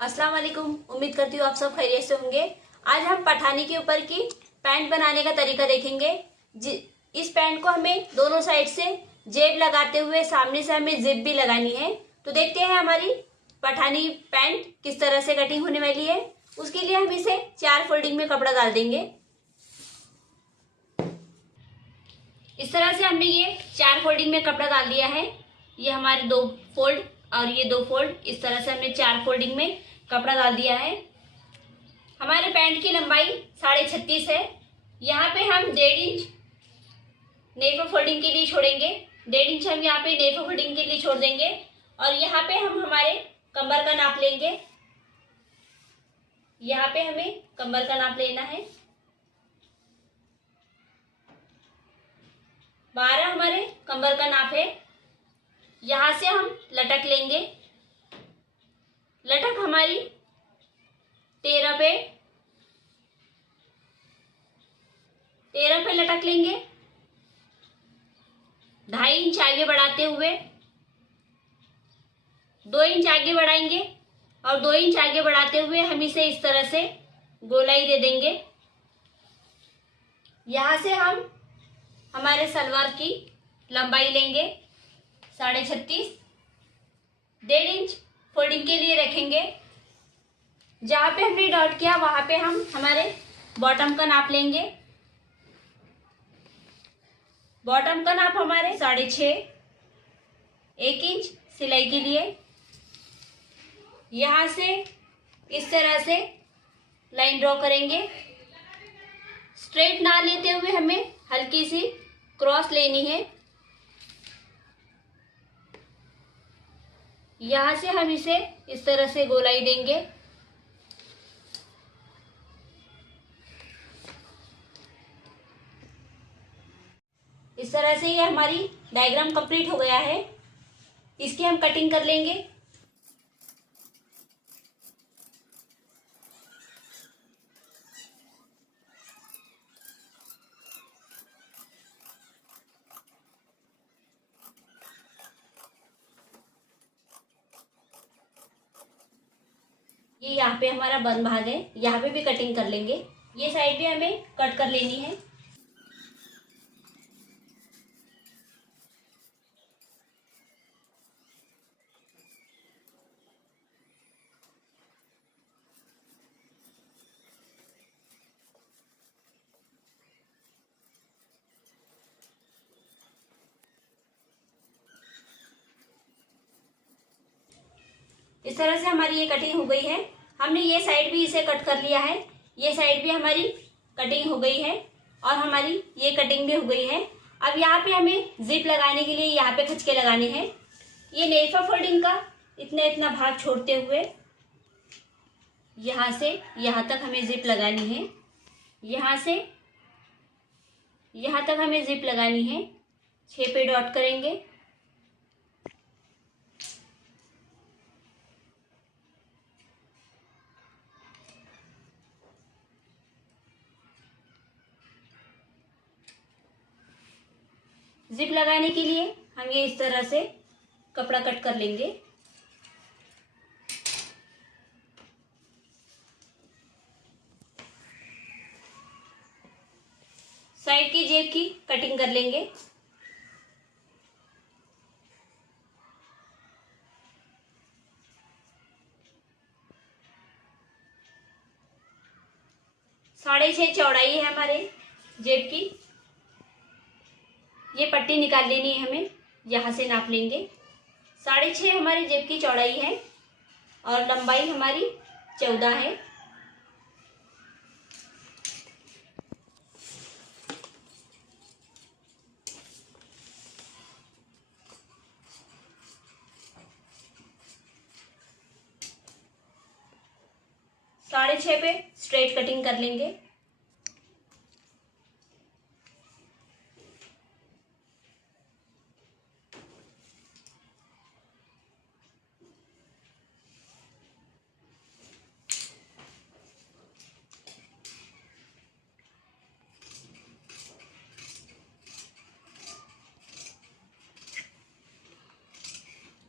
अस्सलाम वालेकुम। उम्मीद करती हूँ आप सब खैरियत से होंगे। आज हम पठानी के ऊपर की पैंट बनाने का तरीका देखेंगे। इस पैंट को हमें दोनों साइड से जेब लगाते हुए सामने से हमें जिप भी लगानी है। तो देखते हैं हमारी पठानी पैंट किस तरह से कटिंग होने वाली है। उसके लिए हम इसे 4 फोल्डिंग में कपड़ा डाल देंगे। इस तरह से हमने ये 4 फोल्डिंग में कपड़ा डाल दिया है। ये हमारे 2 फोल्ड और ये 2 फोल्ड, इस तरह से हमने 4 फोल्डिंग में कपड़ा डाल दिया है। हमारे पैंट की लंबाई 36.5 है। यहाँ पे हम 1.5 इंच नेफो फोल्डिंग के लिए छोड़ेंगे। 1.5 इंच हम यहाँ पे नेफो फोल्डिंग के लिए छोड़ देंगे और यहाँ पे हम हमारे कमर का नाप लेंगे। यहाँ पे हमें कमर का नाप लेना है। 12 हमारे कमर का नाप है। यहाँ से हम लटक लेंगे। लटक हमारी 13 पे लटक लेंगे। 2.5 इंच आगे बढ़ाते हुए 2 इंच आगे बढ़ाएंगे और 2 इंच आगे बढ़ाते हुए हम इसे इस तरह से गोलाई दे देंगे। यहाँ से हम हमारे सलवार की लंबाई लेंगे 36.5, 1.5 इंच फोल्डिंग के लिए रखेंगे। जहाँ पे हमने डॉट किया वहाँ पे हम हमारे बॉटम का नाप लेंगे। बॉटम का नाप हमारे 6.5, 1 इंच सिलाई के लिए। यहाँ से इस तरह से लाइन ड्रॉ करेंगे। स्ट्रेट ना लेते हुए हमें हल्की सी क्रॉस लेनी है। यहाँ से हम इसे इस तरह से गोलाई देंगे। इस तरह से ये हमारी डायग्राम कंप्लीट हो गया है। इसकी हम कटिंग कर लेंगे। ये यहाँ पे हमारा बंद भाग है, यहाँ पे भी कटिंग कर लेंगे। ये साइड भी हमें कट कर लेनी है। इस तरह से हमारी ये कटिंग हो गई है। हमने ये साइड भी इसे कट कर लिया है। ये साइड भी हमारी कटिंग हो गई है और हमारी ये कटिंग भी हो गई है। अब यहाँ पे हमें जिप लगाने के लिए यहाँ पे खिंच के लगानी है। ये नेफा फोल्डिंग का इतना भाग छोड़ते हुए यहाँ से यहाँ तक हमें जिप लगानी है। यहाँ से यहाँ तक हमें जिप लगानी है। 6 पे डॉट करेंगे। जिप लगाने के लिए हम ये इस तरह से कपड़ा कट कर लेंगे। साइड की जेब की कटिंग कर लेंगे। साढ़े 6 चौड़ाई है हमारे जेब की। ये पट्टी निकाल लेनी है हमें। यहाँ से नाप लेंगे। 6.5 हमारी जेब की चौड़ाई है और लंबाई हमारी 14 है। साढ़े 6 पे स्ट्रेट कटिंग कर लेंगे।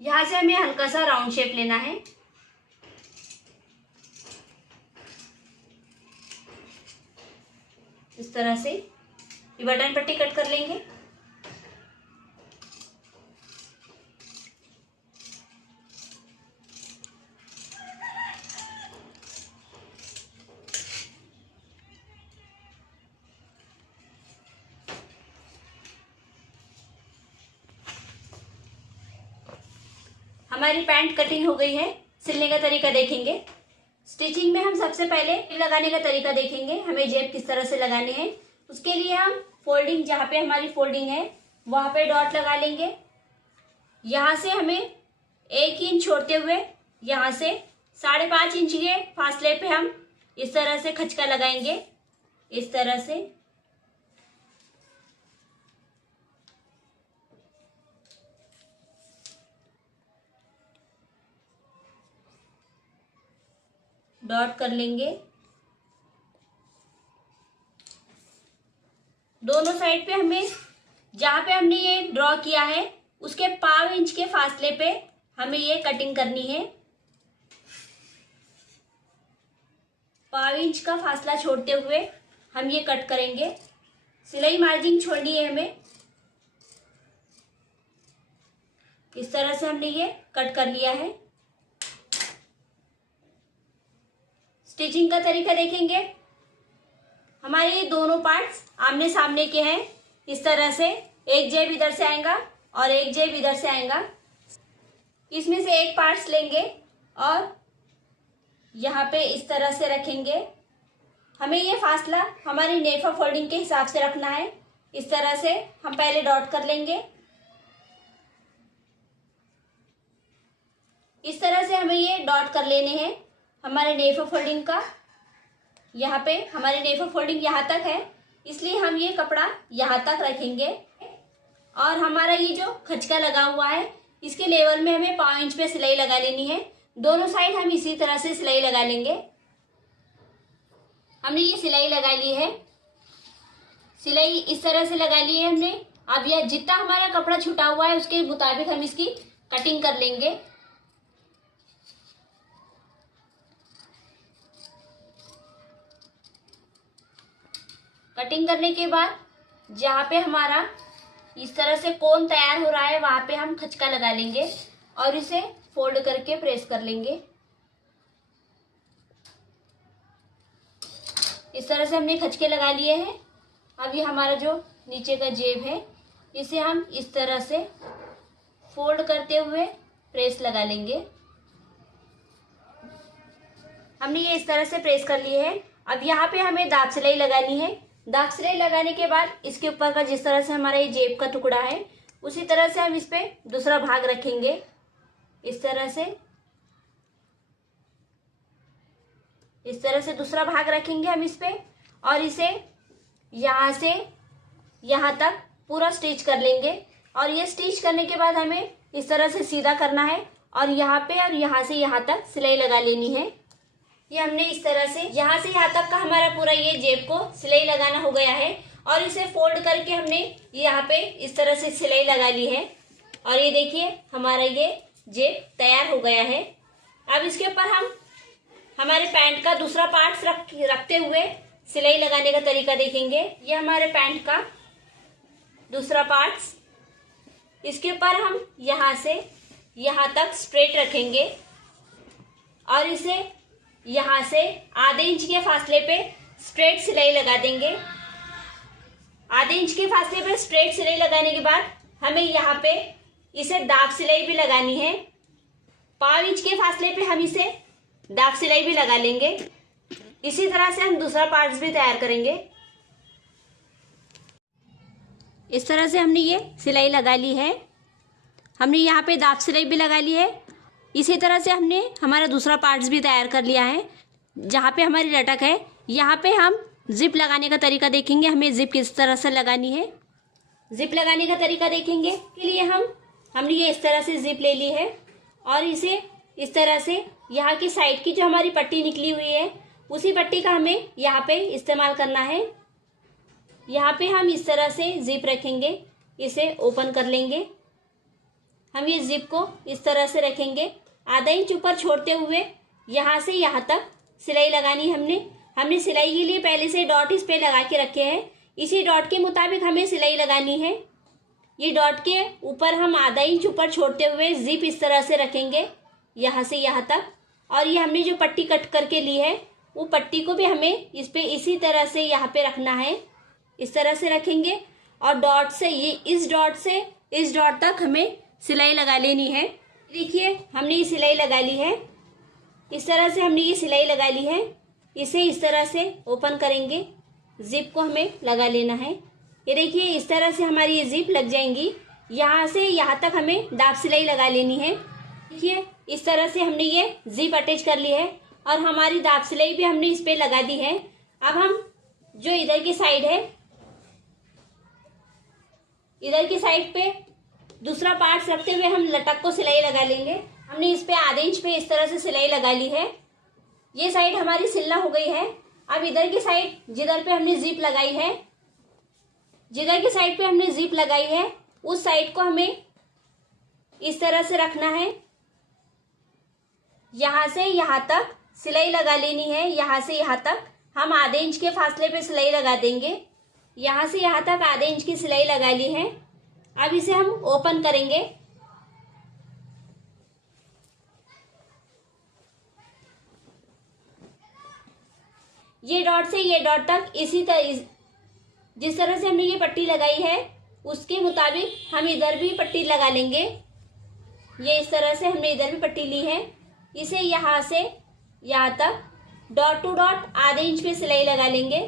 यहाँ से हमें हल्का सा राउंड शेप लेना है। इस तरह से ये बटन पट्टी कट कर लेंगे। हमारी पैंट कटिंग हो गई है। सिलने का तरीका देखेंगे। स्टिचिंग में हम सबसे पहले लगाने का तरीका देखेंगे, हमें जेब किस तरह से लगाने हैं। उसके लिए हम फोल्डिंग, जहाँ पे हमारी फोल्डिंग है वहाँ पे डॉट लगा लेंगे। यहाँ से हमें 1 इंच छोड़ते हुए यहाँ से 5.5 इंच के फासले पे हम इस तरह से खचका लगाएंगे। इस तरह से डॉट कर लेंगे। दोनों साइड पे हमें, जहाँ पे हमने ये ड्रॉ किया है उसके 1/2 इंच के फासले पे हमें ये कटिंग करनी है। 1/2 इंच का फासला छोड़ते हुए हम ये कट करेंगे। सिलाई मार्जिन छोड़नी है हमें। इस तरह से हमने ये कट कर लिया है। स्टिचिंग का तरीका देखेंगे। हमारे ये दोनों पार्ट्स आमने सामने के हैं। इस तरह से एक जेब इधर से आएगा और एक जेब इधर से आएगा। इसमें से एक पार्ट्स लेंगे और यहाँ पे इस तरह से रखेंगे। हमें ये फासला हमारी नेफा फोल्डिंग के हिसाब से रखना है। इस तरह से हम पहले डॉट कर लेंगे। इस तरह से हमें ये डॉट कर लेने हैं हमारे नेफा फोल्डिंग का। यहाँ पे हमारी नेफा फोल्डिंग यहाँ तक है, इसलिए हम ये कपड़ा यहाँ तक रखेंगे। और हमारा ये जो खचका लगा हुआ है इसके लेवल में हमें 1/5 इंच पे सिलाई लगा लेनी है। दोनों साइड हम इसी तरह से सिलाई लगा लेंगे। हमने ये सिलाई लगा ली है। सिलाई इस तरह से लगा ली है हमने। अब यह जितना हमारा कपड़ा छुटा हुआ है उसके मुताबिक हम इसकी कटिंग कर लेंगे। कटिंग करने के बाद जहाँ पे हमारा इस तरह से कोन तैयार हो रहा है वहाँ पे हम खचका लगा लेंगे और इसे फोल्ड करके प्रेस कर लेंगे। इस तरह से हमने खचके लगा लिए हैं। अब ये हमारा जो नीचे का जेब है इसे हम इस तरह से फोल्ड करते हुए प्रेस लगा लेंगे। हमने ये इस तरह से प्रेस कर लिए है। अब यहाँ पे हमें दाग सिलाई लगानी है। दाग सिलाई लगाने के बाद इसके ऊपर का जिस तरह से हमारा ये जेब का टुकड़ा है उसी तरह से हम इस पे दूसरा भाग रखेंगे। इस तरह से दूसरा भाग रखेंगे हम इस पे और इसे यहाँ से यहाँ तक पूरा स्टिच कर लेंगे। और ये स्टिच करने के बाद हमें इस तरह से सीधा करना है और यहाँ पे और यहाँ से यहाँ तक सिलाई लगा लेनी है। ये हमने इस तरह से यहाँ तक का हमारा पूरा ये जेब को सिलाई लगाना हो गया है। और इसे फोल्ड करके हमने यहाँ पे इस तरह से सिलाई लगा ली है। और ये देखिए हमारा ये जेब तैयार हो गया है। अब इसके ऊपर हम हमारे पैंट का दूसरा पार्ट्स रखते हुए सिलाई लगाने का तरीका देखेंगे। ये हमारे पैंट का दूसरा पार्ट्स, इसके ऊपर हम यहाँ से यहाँ तक स्ट्रेट रखेंगे और इसे यहाँ से आधे इंच के फासले पे स्ट्रेट सिलाई लगा देंगे। आधे इंच के फासले पे स्ट्रेट सिलाई लगाने के बाद हमें यहाँ पे इसे दाग सिलाई भी लगानी है। 1/5 इंच के फासले पे हम इसे दाग सिलाई भी लगा लेंगे। इसी तरह से हम दूसरा पार्ट्स भी तैयार करेंगे। इस तरह से हमने ये सिलाई लगा ली है। हमने यहाँ पे दाग सिलाई भी लगा ली है। इसी तरह से हमने हमारा दूसरा पार्ट्स भी तैयार कर लिया है। जहाँ पे हमारी लटक है यहाँ पे हम जिप लगाने का तरीका देखेंगे। हमें जिप किस तरह से लगानी है, जिप लगाने का तरीका देखेंगे। के लिए हमने ये इस तरह से जिप ले ली है और इसे इस तरह से यहाँ की साइड की जो हमारी पट्टी निकली हुई है उसी पट्टी का हमें यहाँ पे इस्तेमाल करना है। यहाँ पे हम इस तरह से जिप रखेंगे, इसे ओपन कर लेंगे। हम ये जिप को इस तरह से रखेंगे, आधा इंच ऊपर छोड़ते हुए यहाँ से यहाँ तक सिलाई लगानी हमने। हमने सिलाई के लिए पहले से डॉट इस पे लगा के रखे हैं। इसी डॉट के मुताबिक हमें सिलाई लगानी है। ये डॉट के ऊपर हम आधा इंच ऊपर छोड़ते हुए जिप इस तरह से रखेंगे, यहाँ से यहाँ तक। और ये हमने जो पट्टी कट करके ली है वो पट्टी को भी हमें इस पे इसी तरह से यहाँ पे रखना है, इस तरह से रखेंगे। और डॉट से ये इस डॉट से इस डॉट तक हमें सिलाई लगा लेनी है। देखिए हमने ये सिलाई लगा ली है, इस तरह से हमने ये सिलाई लगा ली है। इसे इस तरह से ओपन करेंगे, जिप को हमें लगा लेना है। ये देखिए इस तरह से हमारी ये जिप लग जाएंगी। यहाँ से यहाँ तक हमें दाब सिलाई लगा लेनी है। देखिए इस तरह से हमने ये जिप अटैच कर ली है और हमारी दाब सिलाई भी हमने इस पे लगा दी है। अब हम जो इधर की साइड है, इधर की साइड पे दूसरा पार्ट रखते हुए हम लटक को सिलाई लगा लेंगे। हमने इस पे आधे इंच पे इस तरह से सिलाई लगा ली है। ये साइड हमारी सिलना हो गई है। अब इधर की साइड जिधर पे हमने जिप लगाई है, जिधर की साइड पे हमने जिप लगाई है उस साइड को हमें इस तरह से रखना है। यहाँ से यहाँ तक सिलाई लगा लेनी है। यहाँ से यहाँ तक हम आधे इंच के फासले पे सिलाई लगा देंगे। यहाँ से यहाँ तक आधे इंच की सिलाई लगा ली है। अब इसे हम ओपन करेंगे। ये डॉट से ये डॉट तक इसी तरह जिस तरह से हमने ये पट्टी लगाई है उसके मुताबिक हम इधर भी पट्टी लगा लेंगे। ये इस तरह से हमने इधर भी पट्टी ली है। इसे यहाँ से यहाँ तक डॉट टू डॉट आधे इंच पे सिलाई लगा लेंगे।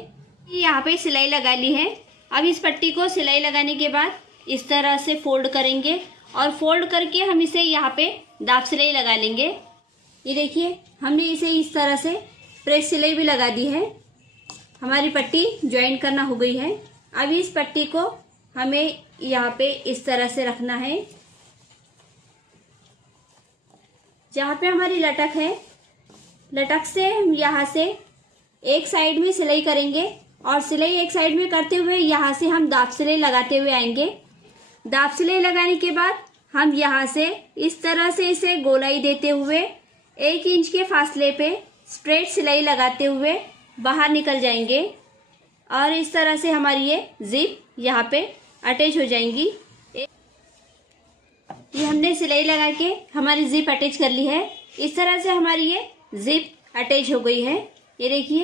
यहाँ पे सिलाई लगा ली है। अब इस पट्टी को सिलाई लगाने के बाद इस तरह से फोल्ड करेंगे और फोल्ड करके हम इसे यहाँ पे दाब सिलाई लगा लेंगे। ये देखिए हमने इसे इस तरह से प्रेस सिलाई भी लगा दी है। हमारी पट्टी ज्वाइन करना हो गई है। अब इस पट्टी को हमें यहाँ पे इस तरह से रखना है। जहाँ पे हमारी लटक है, लटक से हम यहाँ से एक साइड में सिलाई करेंगे और सिलाई एक साइड में करते हुए यहाँ से हम दाब सिलाई लगाते हुए आएंगे। दाब सिलाई लगाने के बाद हम यहाँ से इस तरह से इसे गोलाई देते हुए 1 इंच के फासले पे स्ट्रेट सिलाई लगाते हुए बाहर निकल जाएंगे और इस तरह से हमारी ये जिप यहाँ पे अटैच हो जाएंगी। ये हमने सिलाई लगा के हमारी जिप अटैच कर ली है। इस तरह से हमारी ये जिप अटैच हो गई है। ये देखिए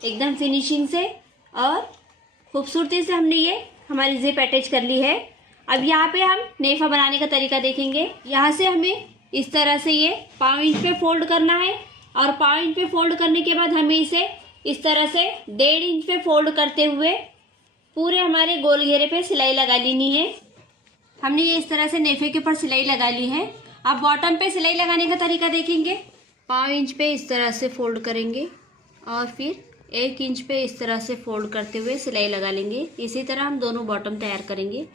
एकदम फिनिशिंग से और खूबसूरती से हमने ये हमारी जिप अटैच कर ली है। अब यहाँ पे हम नेफा बनाने का तरीका देखेंगे। यहाँ से हमें इस तरह से ये पाँव इंच पे फोल्ड करना है और पाँव इंच पे फोल्ड करने के बाद हमें इसे इस तरह से 1.5 इंच पे फोल्ड करते हुए पूरे हमारे गोल घेरे पे सिलाई लगा लेनी है। हमने ये इस तरह से नेफे के ऊपर सिलाई लगा ली है। अब बॉटम पे सिलाई लगाने का तरीका देखेंगे। पाँव इंच पे इस तरह से फोल्ड करेंगे और फिर 1 इंच पे इस तरह से फोल्ड करते हुए सिलाई लगा लेंगे। इसी तरह हम दोनों बॉटम तैयार करेंगे।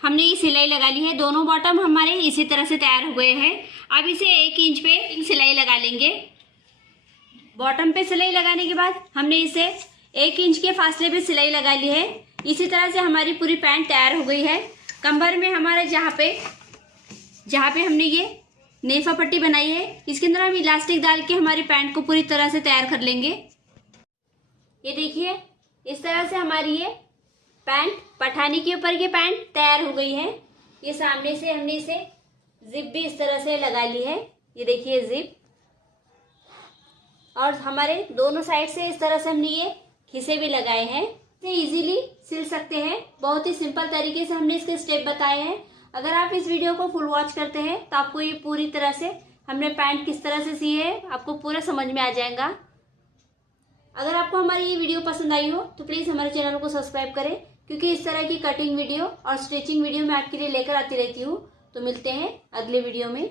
हमने ये सिलाई लगा ली है। दोनों बॉटम हमारे इसी तरह से तैयार हो गए हैं। अब इसे 1 इंच पे सिलाई लगा लेंगे। बॉटम पे सिलाई लगाने के बाद हमने इसे 1 इंच के फासले पे सिलाई लगा ली है। इसी तरह से हमारी पूरी पैंट तैयार हो गई है। कमर में हमारा जहाँ पे हमने ये नेफा पट्टी बनाई है इसके अंदर हम इलास्टिक डाल के हमारी पैंट को पूरी तरह से तैयार कर लेंगे। ये देखिए इस तरह से हमारी ये पैंट पठानी के ऊपर की पैंट तैयार हो गई है। ये सामने से हमने इसे जिप भी इस तरह से लगा ली है। ये देखिए जिप, और हमारे दोनों साइड से इस तरह से हमने ये खीसे भी लगाए हैं। इसे इजीली सिल सकते हैं। बहुत ही सिंपल तरीके से हमने इसके स्टेप बताए हैं। अगर आप इस वीडियो को फुल वॉच करते हैं तो आपको ये पूरी तरह से हमने पैंट किस तरह से सी है आपको पूरा समझ में आ जाएगा। अगर आपको हमारी ये वीडियो पसंद आई हो तो प्लीज़ हमारे चैनल को सब्सक्राइब करें, क्योंकि इस तरह की कटिंग वीडियो और स्टिचिंग वीडियो मैं आपके लिए लेकर आती रहती हूँ। तो मिलते हैं अगले वीडियो में।